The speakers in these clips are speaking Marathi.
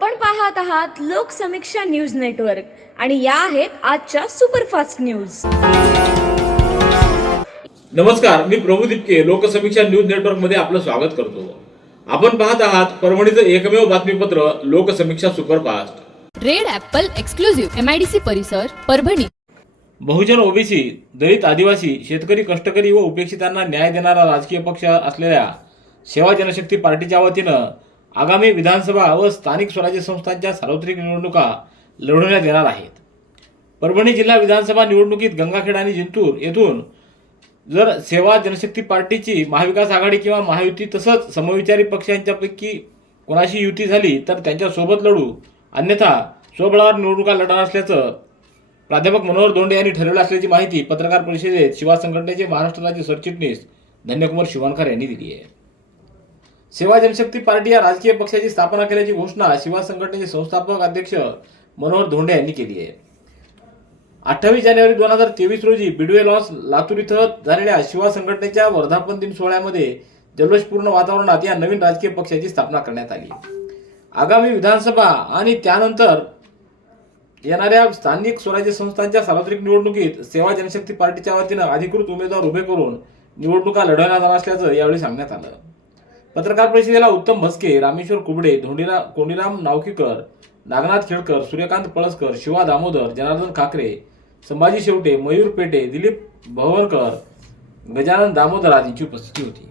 आपण पाहत आहात लोकसमीक्षा न्यूज नेटवर्क आणि या आहेत आजच्या सुपरफास्ट न्यूज. नमस्कार मी प्रभू दिपके लोकसमीक्षा न्यूज नेटवर्कमध्ये आपलं स्वागत करतो. आपण पाहत आहात परभणीचं एकमेव बातमीपत्र Loksamiksha superfast. Red apple exclusive MIDC परिसर परभणी. बहुजन ओबीसी दलित आदिवासी शेतकरी कष्टकरी व उपेक्षितांना न्याय देणारा राजकीय पक्ष असलेल्या सेवा जनशक्ती पार्टीच्या वतीनं आगामी विधानसभा व स्थानिक स्वराज्य संस्थांच्या सार्वत्रिक निवडणुका लढवण्यात येणार आहेत. परभणी जिल्हा विधानसभा निवडणुकीत गंगाखेड आणि जिंतूर येथून जर सेवा जनशक्ती पार्टीची महाविकास आघाडी किंवा महायुती तसंच समविचारी पक्षांच्यापैकी कोणाशी युती झाली तर त्यांच्यासोबत लढू अन्यथा स्वबळावर निवडणुका लढणार असल्याचं प्राध्यापक मनोहर दोंडे यांनी ठरवलं असल्याची माहिती पत्रकार परिषदेत शिवा संघटनेचे महाराष्ट्र राज्य सरचिटणीस धन्यकुमार शिवानकर यांनी दिली आहे. सेवा जनशक्ती पार्टी या राजकीय पक्षाची स्थापना केल्याची घोषणा शिवा संघटनेचे संस्थापक अध्यक्ष मनोहर धोंडे यांनी केली आहे. अठ्ठावीस जानेवारी दोन हजार तेवीस रोजी बिडवे लॉन्स लातूर इथं झालेल्या शिवा संघटनेच्या वर्धापन दिन सोहळ्यामध्ये जल्लोषपूर्ण वातावरणात या नवीन राजकीय पक्षाची स्थापना करण्यात आली. आगामी विधानसभा आणि त्यानंतर येणाऱ्या स्थानिक स्वराज्य संस्थांच्या सार्वत्रिक निवडणुकीत सेवा जनशक्ती पार्टीच्या वतीनं अधिकृत उमेदवार उभे करून निवडणुका लढवल्या जाणार असल्याचं यावेळी सांगण्यात आलं. पत्रकार परिषदेला उत्तम भस्के रामेश्वर कुबडे धोंडीरा कोंडीराम नावकीकर नागनाथ खेळकर सूर्यकांत पळसकर शिवा दामोदर जनार्दन खाकरे संभाजी शेवटे मयूर पेटे दिलीप भवरकर गजानन दामोदर आदींची उपस्थिती होती.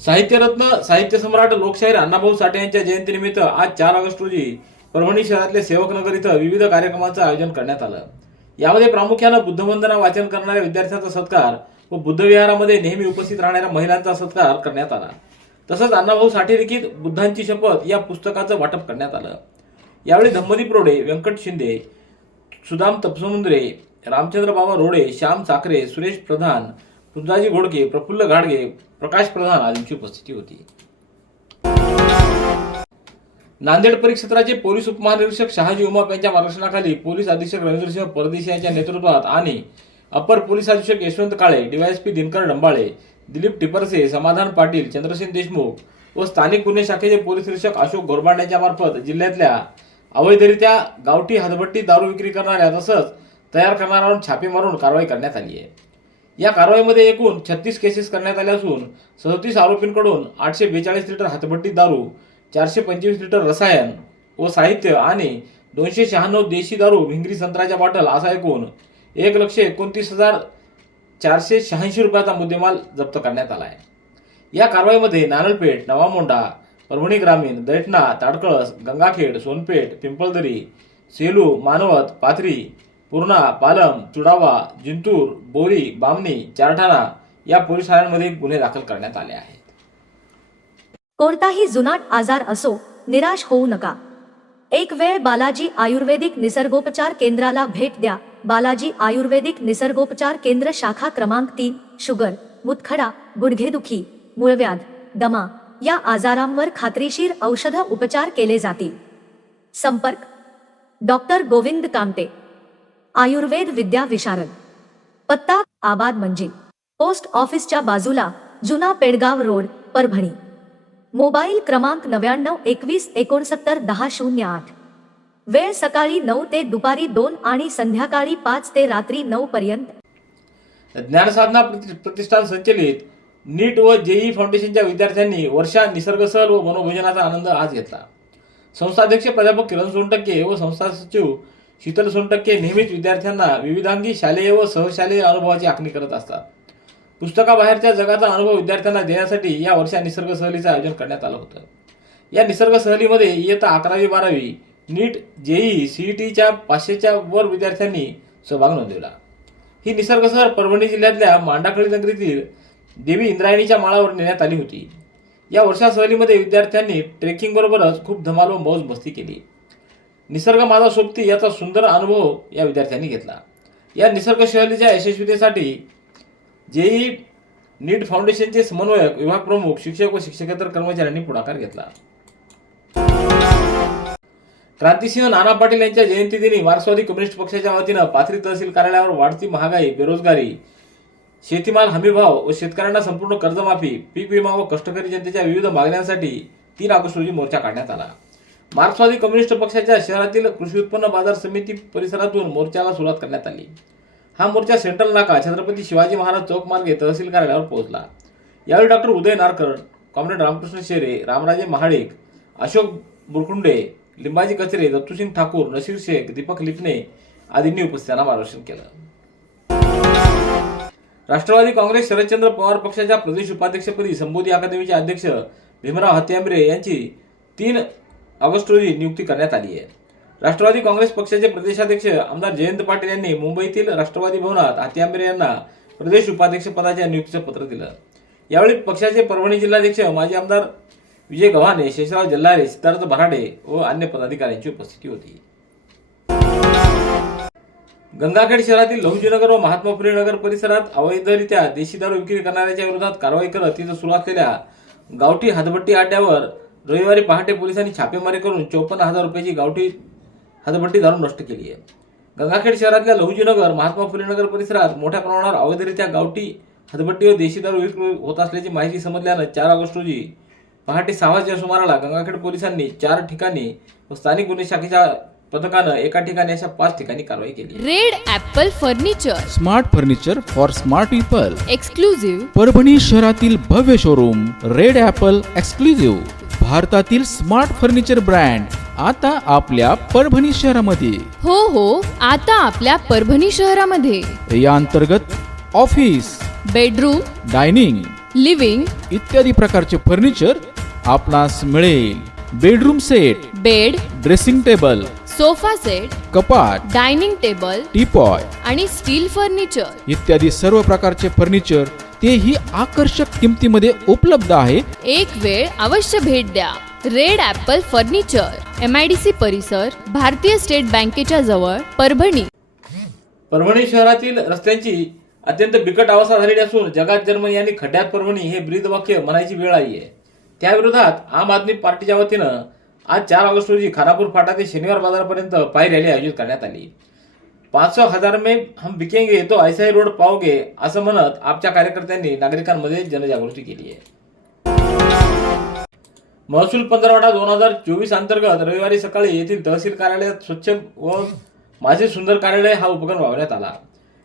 साहित्यरत्न साहित्य सम्राट लोकशाहीर अण्णाभाऊ साठे यांच्या जयंतीनिमित्त आज चार ऑगस्ट रोजी परभणी शहरातले सेवकनगर इथं विविध कार्यक्रमांचं आयोजन करण्यात आलं. यामध्ये प्रामुख्यानं बुद्धवंदना वाचन करणाऱ्या विद्यार्थ्यांचा सत्कार व बुद्धविहारामध्ये नेहमी उपस्थित राहणाऱ्या महिलांचा सत्कार करण्यात आला. तसंच अण्णाभाऊ साठे लिखित बुद्धांची शपथ या पुस्तकाचं वाटप करण्यात आलं. यावेळी धम्मदीप रोडे व्यंकट शिंदे सुदाम तपसमुंद्रे रामचंद्र बाबा रोडे श्याम चाकरे सुरेश प्रधान पुंजाजी घोडके प्रफुल्ल घाडगे प्रकाश प्रधान आदींची उपस्थिती होती. नांदेड परिक्षेत्राचे पोलीस उपमहानिरीक्षक शहाजी उमाप यांच्या मार्गदर्शनाखाली पोलीस अधीक्षक रवींद्रसिंह परदेशी यांच्या नेतृत्वात आणि अपर पोलीस अधीक्षक यशवंत काळे डीवायएसपी दिनकर डंबाळे दिलीप टिपरसे समाधान पाटील चंद्रसेन देशमुख व स्थानिक गुन्हे शाखेचे पोलीस निरीक्षक अशोक गोरबांड्यांच्या मार्फत जिल्ह्यातल्या अवैधरित्या गावठी हातभट्टी दारू विक्री करणाऱ्या तसंच तयार करणाऱ्यांवर छापे मारून कारवाई करण्यात आली आहे. या कारवाईमध्ये एकूण छत्तीस केसेस करण्यात आल्या असून सदतीस आरोपींकडून आठशे बेचाळीस लिटर हातभट्टी दारू चारशे पंचवीस लिटर रसायन व साहित्य आणि दोनशे शहाण्णव देशी दारू भिंगरी संत्राच्या बॉटल असा एकूण एक लक्ष एकोणतीस हजार चारशे शहाऐंशी रुपयाचा मुद्देमाल जप्त करण्यात आला आहे या कारवाईमध्ये नारळपेठ नवामोंडा परभणी ग्रामीण दैठणा ताडकळस गंगाखेड सोनपेठ पिंपळदरी सेलू मानवत पाथरी पूर्णा पालम चुडावा जिंतूर बोरी बामणी चारठाणा या पोलीस ठाण्यांमध्ये गुन्हे दाखल करण्यात आले आहेत. कोणताही जुनाट आजार असो निराश होऊ नका. एक वेळ बालाजी आयुर्वेदिक निसर्गोपचार केंद्राला भेट द्या. बालाजी आयुर्वेदिक निसर्गोपचार केंद्र शाखा क्रमांक तीन शुगर मुतखडा गुडघेदुखी मूळव्याध दमा या आजारांवर खात्रीशीर औषध उपचार केले जातील. संपर्क. डॉक्टर गोविंद कामटे आयुर्वेद विद्या विशारद. पत्ता आबाद मंजिल. पोस्ट ऑफिसच्या बाजूला जुना पेडगाव रोड परभणी. मोबाईल क्रमांक नव्याण्णव एकवीस एकोणसत्तर दहा शून्य आठ. वेळ सकाळी नऊ ते दुपारी दोन आणि संध्याकाळी पाच ते रात्री नऊ पर्यंत. ज्ञानसाधना प्रति- प्रतिष्ठान संचलित नीट व जेई फाउंडेशनच्या विद्यार्थ्यांनी वर्षा निसर्ग व मनोभोजनाचा आनंद आज घेतला. संस्थाध्यक्ष प्राध्यापक किरण सोनटक्के व संस्था सचिव शीतल सोनटक्के नेहमीच विद्यार्थ्यांना विविधांगी शालेय व सहशालेय अनुभवाची आखणी करत असतात. पुस्तकाबाहेरच्या जगाचा अनुभव विद्यार्थ्यांना देण्यासाठी या वर्षा निसर्ग सहलीचं आयोजन करण्यात आलं होतं. या निसर्ग सहलीमध्ये इयत्ता अकरावी बारावी नीट जेई सीईटीच्या पाचशेच्या वर विद्यार्थ्यांनी सहभाग नोंदवला. ही निसर्गसर परभणी जिल्ह्यातल्या मांडाखळी नगरीतील देवी इंद्रायणीच्या माळावर नेण्यात आली होती. या वर्षा सहलीमध्ये विद्यार्थ्यांनी ट्रेकिंगबरोबरच खूप धमाल व मौज मस्ती केली. निसर्ग माझा सोबती याचा सुंदर अनुभव या विद्यार्थ्यांनी घेतला. या निसर्ग सहलीच्या यशस्वीतेसाठी जेई नीट फाउंडेशनचे समन्वयक विभाग प्रमुख शिक्षक व शिक्षकेतर कर्मचाऱ्यांनी पुढाकार घेतला. क्रांतिसिंह नाना पाटील यांच्या जयंती दिनी मार्क्सवादी कम्युनिस्ट पक्षाच्या वतीनं पाथरी तहसील कार्यालयावर वाढती महागाई बेरोजगारी शेतीमाल हमीभाव व शेतकऱ्यांना संपूर्ण कर्जमाफी पीक विमा व कष्टकरी जनतेच्या विविध मागण्यांसाठी तीन ऑगस्ट रोजी मोर्चा काढण्यात आला. मार्क्सवादी कम्युनिस्ट पक्षाच्या शहरातील कृषी उत्पन्न बाजार समिती परिसरातून मोर्चाला सुरुवात करण्यात आली. हा मोर्चा सेंट्रल नाका छत्रपती शिवाजी महाराज चौक मार्गे तहसील कार्यालयावर पोहोचला. यावेळी डॉक्टर उदय नारकर कॉम्रेड रामकृष्ण शेरे रामराजे महाडिक अशोक बुरकुंडे लिंबाजी कचरे दत्तूसिंग ठाकूर नशीर शेख दीपक लिपणे आदींनी उपस्थितांना मार्गदर्शन केलं. राष्ट्रवादी काँग्रेस शरदचंद्र पवार पक्षाच्या प्रदेश उपाध्यक्षपदी संबोधी अकादमीचे अध्यक्ष भीमराव हत्यांबरे यांची तीन ऑगस्ट रोजी नियुक्ती करण्यात आली आहे. राष्ट्रवादी काँग्रेस पक्षाचे प्रदेशाध्यक्ष आमदार जयंत पाटील यांनी मुंबईतील राष्ट्रवादी भवनात हत्यांबरे यांना प्रदेश उपाध्यक्ष पदाच्या नियुक्तीचं पत्र दिलं. यावेळी पक्षाचे परभणी जिल्हाध्यक्ष माजी आमदार विजय गव्हाणे शेषराव जल्लारे सिद्धार्थ भराडे व अन्य पदाधिकाऱ्यांची उपस्थिती होती. गंगाखेड शहरातील लहुजीनगर व महात्मा फुले नगर परिसरात अवैधरित्या देशी दारू विक्री करणाऱ्याच्या विरोधात कारवाई करत तिथं सुरू असलेल्या गावठी हातभट्टी अड्ड्यावर रविवारी पहाटे पोलिसांनी छापेमारी करून चोपन्न हजार रुपयाची गावठी हातभट्टी दारू नष्ट केली आहे. गंगाखेड शहरातल्या लहुजीनगर महात्मा फुले नगर परिसरात मोठ्या प्रमाणावर अवैधरित्या गावठी हातभट्टी व देशी दारू विक्री होत असल्याची माहिती समजल्यानं चार ऑगस्ट रोजी पहाटे सहा वाजच्या सुमाराला गंगाखेड पोलिसांनी चार ठिकाणी व स्थानिक गुन्हे शाखेच्या पथकानं एका ठिकाणी अशा पाच ठिकाणी कारवाई केली. Red apple furniture. Smart furniture for smart people. Exclusive Parbhani शहरातील भव्य शोरूम रेड ॲपल एक्सक्लुझिव्ह भारतातील स्मार्ट फर्निचर ब्रँड आता आपल्या परभणी शहरामध्ये. हो हो आता आपल्या परभणी शहरामध्ये. या अंतर्गत ऑफिस बेडरूम डायनिंग लिव्हिंग इत्यादी प्रकारचे फर्निचर आपणास मिळेल bedroom set bed dressing table sofa set कपाट डायनिंग टेबल टीपॉय आणि स्टील फर्निचर. इत्यादी सर्व प्रकारचे फर्निचर तेही आकर्षक किमतीमध्ये उपलब्ध आहे एक वेळ अवश्य भेट द्या. Red apple furniture M I D C परिसर भारतीय स्टेट बँकेच्या जवळ परभणी. परभणी शहरातील रस्त्यांची अत्यंत बिकट अवस्था झालेली असून जगात जन्म यांनी खड्ड्यात परभणी हे ब्रीद वाक्य म्हणायची वेळ आली आहे. त्याविरोधात आम आदमी पार्टीच्या वतीनं आज चार ऑगस्ट रोजी खानापूर फाटा ते शनिवार बाजारापर्यंत पायी रॅली आयोजित करण्यात आली. पाच सौ हजार में हम बिकेंगे तो ऐसाही रोड पाओगे असं म्हणत आपच्या कार्यकर्त्यांनी नागरिकांमध्ये जनजागृती केली आहे. महसूल पंधरवडा दोन हजार चोवीस अंतर्गत रविवारी सकाळी येथील तहसील कार्यालयात स्वच्छ व माझे सुंदर कार्यालय हा उपक्रम राबवण्यात आला.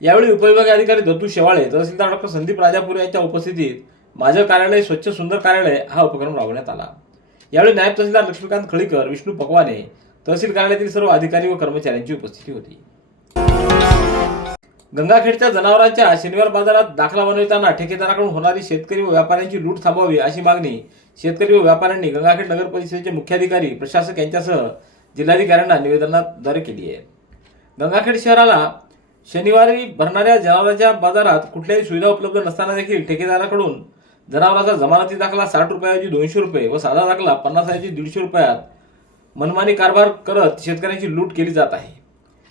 यावेळी उपविभागीय अधिकारी दत्तू शेवाळे तहसीलदार डॉक्टर संदीप राजापूर यांच्या उपस्थितीत माझं कार्यालय स्वच्छ सुंदर कार्यालय हा उपक्रम राबवण्यात आला. यावेळी नायब तहसीलदार लक्ष्मीकांत खळीकर विष्णू पकवाने तहसील कार्यालयातील सर्व अधिकारी व कर्मचाऱ्यांची उपस्थिती होती. गंगाखेडच्या जनावरांच्या शनिवार बाजारात दाखला बनविताना ठेकेदाराकडून होणारी शेतकरी व व्यापाऱ्यांची लूट थांबवावी अशी मागणी शेतकरी व व्यापाऱ्यांनी गंगाखेड नगर परिषदेचे मुख्याधिकारी प्रशासक यांच्यासह जिल्हाधिकाऱ्यांना निवेदनाद्वारे केली आहे. गंगाखेड शहराला शनिवारी भरणाऱ्या जनावरांच्या बाजारात कुठल्याही सुविधा उपलब्ध नसताना देखील ठेकेदाराकडून जनावरांचा जमानती दाखला साठ रुपयाऐवजी दोनशे रुपये व साधा दाखला पन्नास ऐवजी दीडशे रुपयात मनमानी कारभार करत शेतकऱ्यांची लूट केली जात आहे.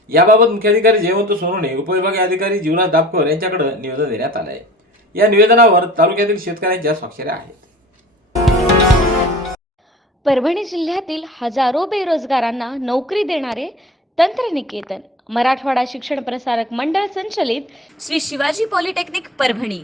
याबाबत मुख्याधिकारी जयवंत सोनवणे उपविभागीय अधिकारी जीवराज दापकर यांच्याकडे निवेदन देण्यात आलं आहे या निवेदनावर तालुक्यातील शेतकऱ्यांच्या स्वाक्षऱ्या आहेत. परभणी जिल्ह्यातील हजारो बेरोजगारांना नोकरी देणारे तंत्रनिकेतन मराठवाडा शिक्षण प्रसारक मंडळ संचलित श्री शिवाजी पॉलिटेक्निक परभणी.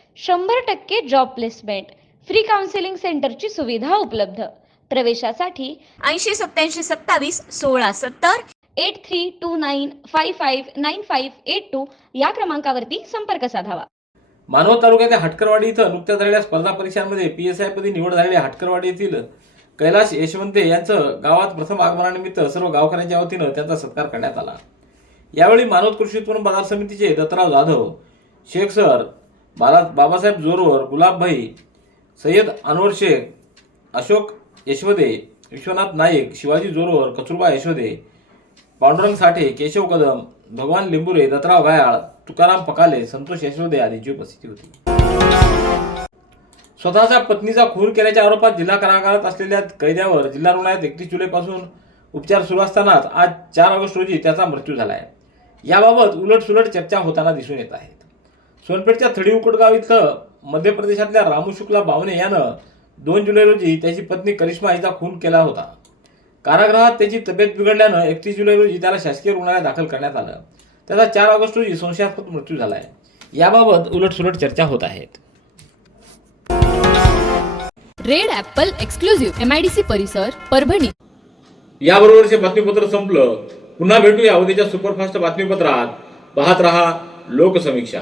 शंभर टक्के जॉब प्लेसमेंट फ्री काउन्सिलिंग सेंटरची सुविधा उपलब्ध. प्रवेशासाठी ऐंशी सत्याऐंशी सत्तावीस सोळा सत्तर eight three two nine five five nine five eight two या क्रमांकावरती संपर्क साधावा. मानवत तालुक्यातील हटकरवाडी इथं नुकत्याच झालेल्या स्पर्धा परीक्षांमध्ये पी एस आय पदी निवड झालेल्या हटकरवाडी येथील कैलाश यशवंते यांचं गावात प्रथम आगमनानिमित्त सर्व गावकऱ्यांच्या वतीनं त्यांचा सत्कार करण्यात आला. यावेळी मानवत कृषी उत्पन्न बाजार समितीचे दत्तराव जाधव शेख सर बाला बाबासाहेब जोरवर गुलाबभाई सय्यद अनवर शेख अशोक यशवदे विश्वनाथ नाईक शिवाजी जोरवर कचुरबा यशवदे पांडुरंग साठे केशव कदम भगवान लिंबुरे दत्तराव गायाळ तुकाराम पकाले संतोष यशोदे आदींची उपस्थिती होती. स्वतःच्या पत्नीचा खून केल्याच्या आरोपात जिल्हा कारागृहात असलेल्या कैद्यावर जिल्हा रुग्णालयात एकतीस जुलैपासून उपचार सुरू असतानाच आज चार ऑगस्ट रोजी त्याचा मृत्यू झाला आहे याबाबत उलटसुलट चर्चा होताना दिसून येत आहेत सोनपेठच्या थडी उकडगाव इथं मध्य प्रदेशातल्या रामू शुक्ला बावणे यानं दोन जुलै रोजी त्याची पत्नी करिश्मा हिचा खून केला होता. कारागृहात त्याची तब्येत बिघडल्यानं एकतीस जुलै रोजी त्याला शासकीय रुग्णालयात दाखल करण्यात आलं. त्याचा चार ऑगस्ट रोजी संशयास्पद मृत्यू झाला आहे याबाबत उलटसुलट चर्चा होत आहेत. Red apple exclusive M I D C परिसर परभणी. याबरोबरचे बातमीपत्र संपलं. पुन्हा भेटूया उद्याच्या सुपरफास्ट बातमीपत्रात. पाहत रहा लोकसमीक्षा.